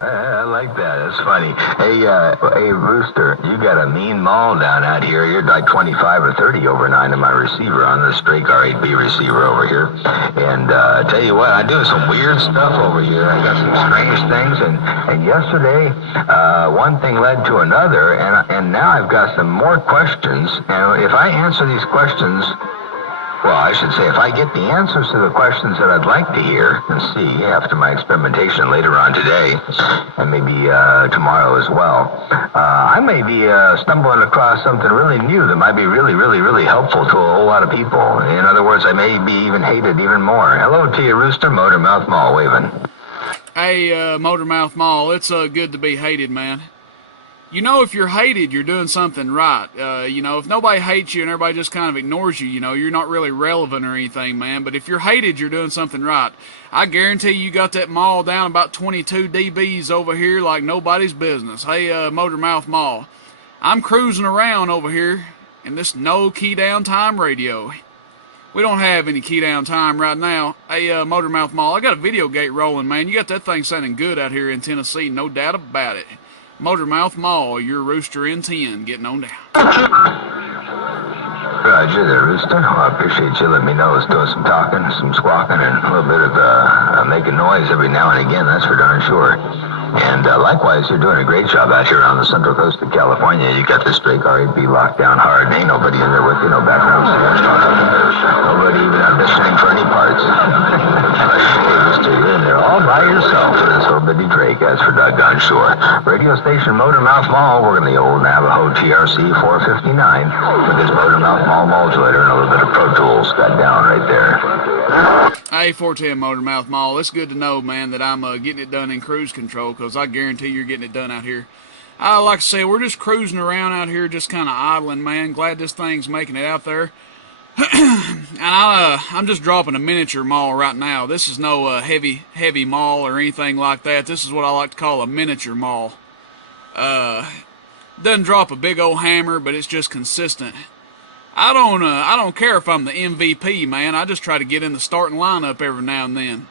I like that. That's funny. Hey, Rooster, you got a mean Maul down out here. You're like 25 or 30 over 9 in my receiver on the Strake R8B receiver over here. And tell you what, I do some weird stuff over here. I got some strange things. And yesterday, one thing led to another. And now I've got some more questions. And if I answer these questions, well, I should say, if I get the answers to the questions that I'd like to hear and see after my experimentation later on today, and maybe tomorrow as well, I may be stumbling across something really new that might be really, really, really helpful to a whole lot of people. In other words, I may be even hated even more. Hello to you, Rooster. Motormouth Maul waving. Hey, Motormouth Maul, it's good to be hated, man. You know, if you're hated, you're doing something right. If nobody hates you and everybody just kind of ignores you, you're not really relevant or anything, man. But if you're hated, you're doing something right. I guarantee you got that Maul down about 22 dBs over here like nobody's business. Hey, Motormouth Maul, I'm cruising around over here in this no key down time radio. We don't have any key down time right now. Hey, Motormouth Maul, I got a video gate rolling, man. You got that thing sounding good out here in Tennessee, no doubt about it. Motormouth Maul, your Rooster in 10, getting on down. Roger there, Rooster. Well, I appreciate you letting me know. It's doing some talking, some squawking, and a little bit of making noise every now and again, that's for darn sure. And likewise, you're doing a great job out here on the central coast of California. You got this Drake R8B locked down hard. Ain't nobody in there with you, no background singers. Nobody even auditioning for any parts. Hey, Rooster, you're in there all by yourself with this little bitty Drake, that's for doggone sure. Radio station Motormouth Maul, we're in the old Navajo TRC 459 with this Motormouth Maul modulator and a little bit of Pro Tools got down right there. Hey, 410 Motormouth Maul, it's good to know, man, that I'm getting it done in cruise control, because I guarantee you're getting it done out here. Like I say, we're just cruising around out here, just kind of idling, man. Glad this thing's making it out there. And I'm just dropping a miniature Maul right now. This is no heavy Maul or anything like that. This is what I like to call a miniature Maul. Doesn't drop a big old hammer, but it's just consistent. I don't care if I'm the MVP, man. I just try to get in the starting lineup every now and then.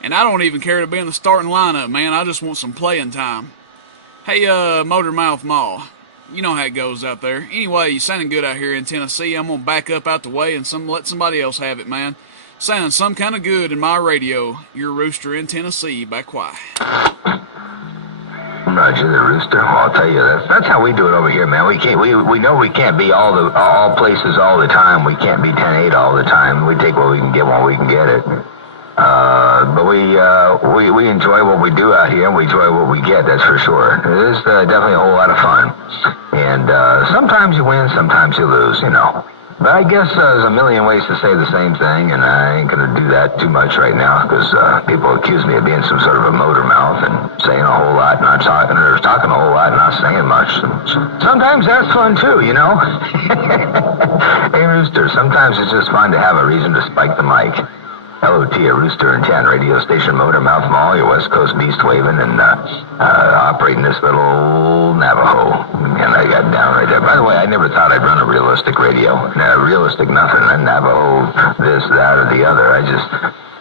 And I don't even care to be in the starting lineup, man. I just want some playing time. Hey, Motormouth Maul, you know how it goes out there. Anyway, you sounding good out here in Tennessee. I'm gonna back up out the way and let somebody else have it, man. Sounding some kind of good in my radio. Your Rooster in Tennessee, back quiet. Roger the Rooster. Well, I'll tell you, that's how we do it over here, man. We know we can't be all places all the time. We can't be 10-8 all the time. We take what we can get when we can get it. But we enjoy what we do out here, and we enjoy what we get, that's for sure. It is definitely a whole lot of fun. And sometimes you win, sometimes you lose, But I guess there's a million ways to say the same thing, and I ain't going to do that too much right now, because people accuse me of being some sort of a motor mouth and saying a whole lot, not talking, or talking a whole lot, and not saying much. Sometimes that's fun too, Hey, Rooster, sometimes it's just fun to have a reason to spike the mic. Hello to you, Rooster in 10, radio station Motormouth Maul, your West Coast beast waving and operating this little old Navajo. And I got down right there. By the way, I never thought I'd run a realistic radio. Realistic nothing. A Navajo, this, that, or the other.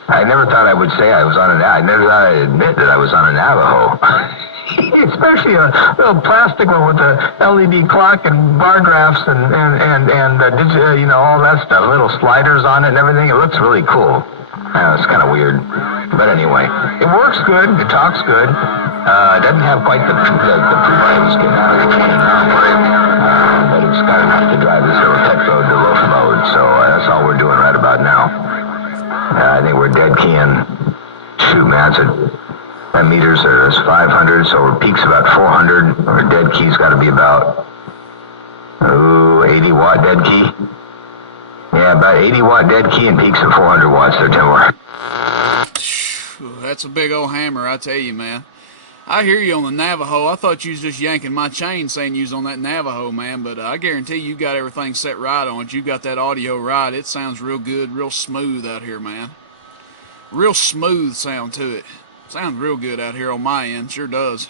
I never thought I would say I was on I never thought I'd admit that I was on a Navajo. Especially a little plastic one with a LED clock and bar graphs and all that stuff. Little sliders on it and everything. It looks really cool. It's kind of weird. But anyway, it works good. It talks good. It doesn't have quite the pre-virus skin out of the cane for it. But it's got enough to drive this little tech road to loaf mode. So that's all we're doing right about now. I think we're dead keying. Shoot, man, that meters are 500, so our peak's about 400. Our dead key's got to be about 80 watt dead key. Yeah, about 80 watt dead key and peaks of 400 watts there, Timor. That's a big old hammer, I tell you, man. I hear you on the Navajo. I thought you was just yanking my chain saying you was on that Navajo, man, but I guarantee you got everything set right on it. You got that audio right. It sounds real good, real smooth out here, man. Real smooth sound to it. Sounds real good out here on my end, sure does.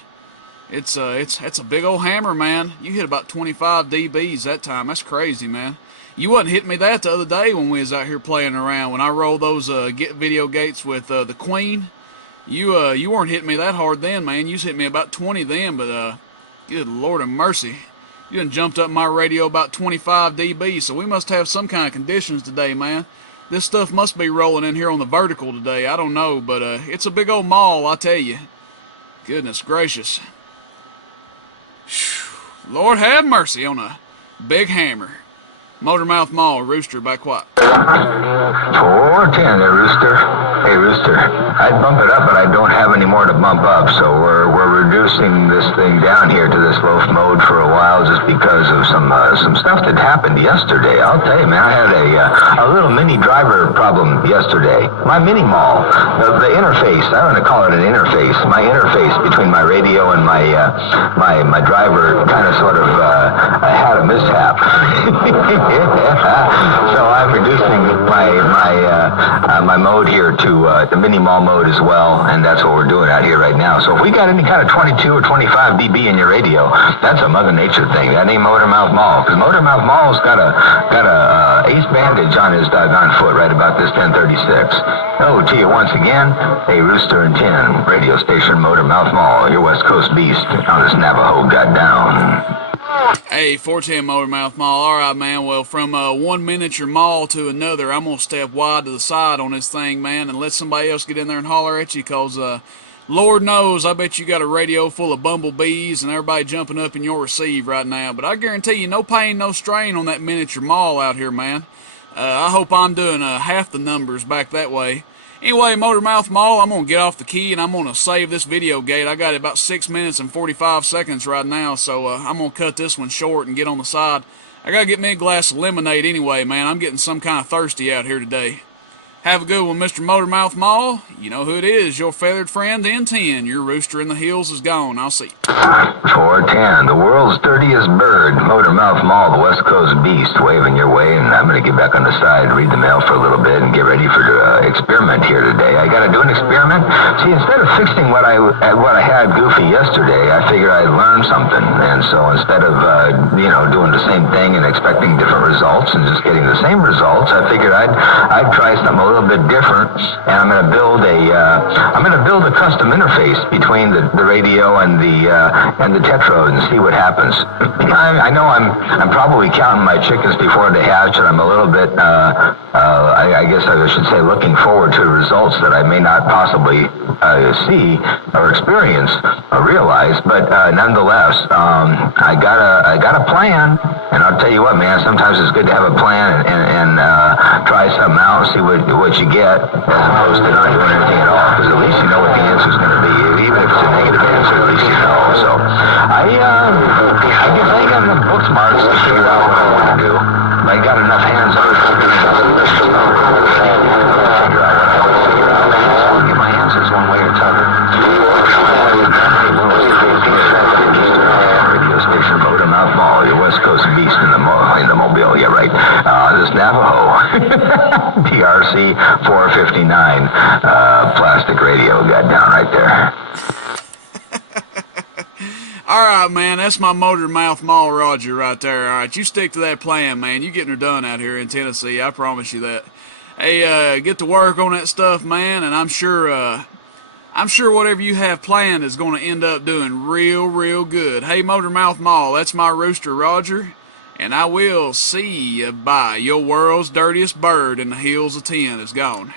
It's a big old hammer, man. You hit about 25 dBs that time. That's crazy, man. You wasn't hitting me that the other day when we was out here playing around. When I rolled those video gates with the Queen, You weren't hitting me that hard then, man. You was hitting me about 20 then, but good Lord of mercy. You done jumped up my radio about 25 dB, so we must have some kind of conditions today, man. This stuff must be rolling in here on the vertical today. I don't know, but it's a big old Maul, I tell you. Goodness gracious. Lord have mercy on a big hammer. Motormouth Maul, Rooster, back quiet. 410 there, Rooster. Hey, Rooster, I'd bump it up, but I don't have any more to bump up, so we're reducing this thing down here to this loaf mode for a while just because of some stuff that happened yesterday. I'll tell you, man, I had a little mini driver problem yesterday. My mini Maul, the interface, I'm going to call it an interface. My interface between my radio and my driver kind of sort of had a mishap. So I'm reducing my mode here to the mini Maul mode as well, and that's what we're doing out here right now. So if we got any kind of 22 or 25 dB in your radio, that's a Mother Nature thing. That ain't Motormouth Maul, because Motormouth Maul's got a ace bandage on his doggone foot right about this 1036. Oh, to you once again, hey, Rooster and Tin, radio station Motormouth Maul, your West Coast beast on this Navajo got down. Hey, 410 Motormouth Maul. All right, man. Well, from one miniature Maul to another, I'm going to step wide to the side on this thing, man, and let somebody else get in there and holler at you, because Lord knows I bet you got a radio full of bumblebees and everybody jumping up in your receive right now. But I guarantee you, no pain, no strain on that miniature Maul out here, man. I hope I'm doing half the numbers back that way. Anyway, Motormouth Maul, I'm going to get off the key and I'm going to save this video gate. I got about 6 minutes and 45 seconds right now, so I'm going to cut this one short and get on the side. I got to get me a glass of lemonade anyway, man. I'm getting some kind of thirsty out here today. Have a good one, Mr. Motormouth Maul. You know who it is, your feathered friend N10. Your rooster in the hills is gone. I'll see you. 410, the world's dirtiest bird, Motormouth Maul, the West Coast beast, waving your way, and I'm going to get back on the side, read the mail for a little bit, and get ready for experiment here today. I got to do an experiment. See, instead of fixing what I had goofy yesterday, I figured I'd learn something, and so instead of doing the same thing and expecting different results and just getting the same results, I figured I'd try something a little bit different, and I'm going to build a custom interface between the radio and the tetrode and see what happens. I know I'm probably counting my chickens before they hatch, and I'm a little bit I guess I should say looking forward to results that I may not possibly see or experience or realize, but nonetheless, I got a plan, and I'll tell you what, man, sometimes it's good to have a plan and try something out and see what you get, as opposed to not doing anything at all, because at least you know what the answer's going to be. Even if it's a negative answer, at least you know. So I guess I ain't got enough book smarts to figure out what I want to do. I got enough hands on it to figure out what I want to figure out. I'll get my answers one way or t'other. Radio station Motormouth Maul, your West Coast beast in the mobile. Yeah, right. This Navajo DRC 459 plastic radio got down right there. All right, man, that's my Motormouth Maul Roger right there. All right, you stick to that plan, man. You getting her done out here in Tennessee. I promise you that. Hey, get to work on that stuff, man, and I'm sure whatever you have planned is going to end up doing real good. Hey, Motormouth Maul, that's my rooster, Roger, and I will see you bye. Your world's dirtiest bird in the hills of 10 is gone.